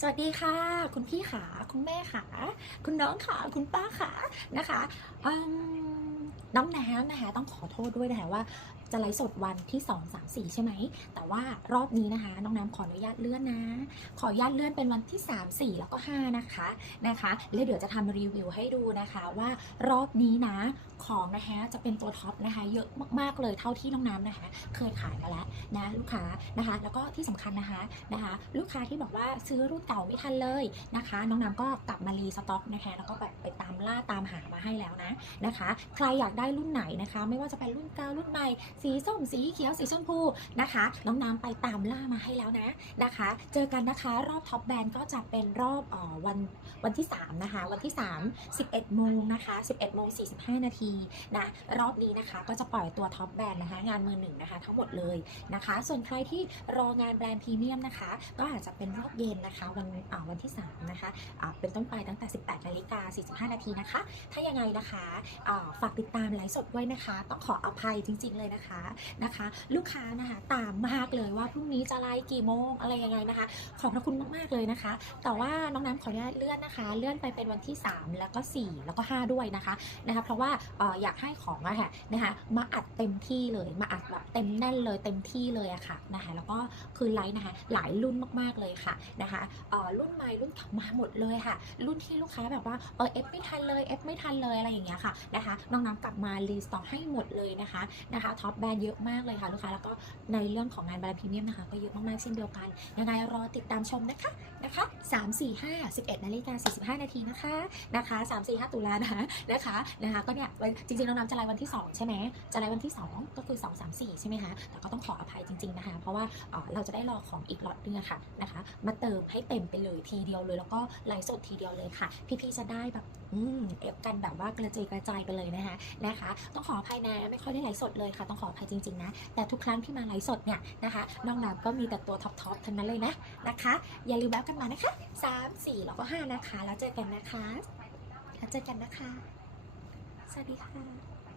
สวัสดีค่ะ คุณพี่ขาคุณแม่ขาคุณน้องขาคุณป้าขานะคะน้องน้ำนะคะต้องขอโทษด้วยนะคะว่า จะไลฟ์สดวันที่ 2 3 4 ใช่ไหม แต่ว่ารอบนี้นะคะ น้องน้ำขออนุญาตเลื่อนนะ ขออนุญาตเลื่อนเป็นวันที่ 3 4 แล้วก็ 5 นะคะนะคะ แล้วเดี๋ยวจะทำรีวิวให้ดูนะคะว่ารอบนี้นะของนะคะจะเป็นตัวท็อปนะคะเยอะมากๆเลยเท่าที่น้องน้ำนะคะ เคยขายมาแล้วนะลูกค้านะคะ แล้วก็ที่สำคัญนะคะนะคะ ลูกค้าที่บอกว่าซื้อรุ่นเก่าไม่ทันเลยนะคะ น้องน้ำก็กลับมารีสต็อกนะคะแล้วก็แบบไปตามล่าตามหามาให้แล้วนะนะคะ ใครอยากได้รุ่นไหนนะคะ ไม่ว่าจะเป็นรุ่นเก่ารุ่นใหม่สีส้มสีเขียวสีชมพูนะคะ น้องน้ำไปตามล่ามาให้แล้วนะนะคะ เจอกันนะคะรอบท็อปแบนก็จะเป็นรอบออวันวันที่ 3 นะคะ วันที่ 3 11โมงนะคะ11โมง45 นาทีนะรอบนี้นะคะก็จะปล่อยตัวท็อปแบนนะคะ งานมือหนึ่งนะคะ ทั้งหมดเลยนะคะ ส่วนใครที่รองานแบรนด์พรีเมียมนะคะ ก็อาจจะเป็นรอบเย็นนะคะ วันอ่าวันที่ 3 นะคะเป็นต้นไปตั้งแต่ 18นาฬิกา45 นาทีนะคะ ถ้ายังไงนะคะฝากติดตามไลฟ์สดด้วยนะคะ ต้องขออภัยจริง ๆ เลยนะคะนะคะ ลูกค้านะคะตามมากเลยว่าพรุ่งนี้จะไลฟ์กี่โมงอะไรยังไงนะคะ ขอบพระคุณมากๆเลยนะคะ แต่ว่าน้องน้ำขออนุญาตเลื่อนนะคะ เลื่อนไปเป็นวันที่ 3 แล้วก็ 4 แล้วก็ 5 ด้วยนะคะนะคะเพราะว่าออยากให้ของอะค่ะนะคะมาอัดเต็มที่เลยมาอัดแบบเต็มแน่นเลยเต็มที่เลยอะค่ะนะคะแล้วก็คือไลฟ์นะคะหลายรุ่นมากๆเลยค่ะนะคะรุ่นใหม่รุ่นเก่ามาหมดเลยค่ะ รุ่นที่ลูกค้าแบบว่าเออเอฟไม่ทันเลยเอฟไม่ทันเลยอะไรอย่างเงี้ยค่ะนะคะน้องน้ำกลับมารีสต็อกให้หมดเลยนะคะนะคะท็อปแบรนด์เยอะมากเลยค่ะลูกค้าแล้วก็ในเรื่องของงานแบรนด์พรีเมียมนะคะก็เยอะมากๆเช่นเดียวกัน ยังไงรอติดตามชมนะคะนะคะ3 4 5 11นาฬิกา45 นาทีนะคะนะคะ3 4 5 ตุลานะคะนะคะนะคะก็เนี่ยจริงๆน้องน้ำจะไลฟ์วันที่ 2 ใช่ไหมจะไลฟ์วันที่ 2 ก็คือ 2 3 4 ใช่ไหมคะแต่ก็ต้องขออภัยจริงๆนะคะ เพราะว่าเราจะได้รอของอีกล็อตนึงอะค่ะนะคะ มาเติมให้เต็มไปเลยทีเดียวเลย แล้วก็ไลฟ์สดทีเดียวเลยค่ะ พี่ๆจะได้แบบ อืมเอฟกันแบบว่ากระจายกระจายไปเลยนะคะนะคะ ต้องขออภัยนะไม่ค่อยได้ไลฟ์สดเลยค่ะ ต้องขออภัยจริงๆนะ แต่ทุกครั้งที่มาไลฟ์สดเนี่ยนะคะน้องน้ำก็มีแต่ตัวท็อปๆทั้งนั้นเลยนะนะคะ อย่าลืมแวะกันมานะคะ 3 4 แล้วก็ 5 นะคะ แล้วเจอกันนะคะแล้วเจอกันนะคะ สวัสดีค่ะ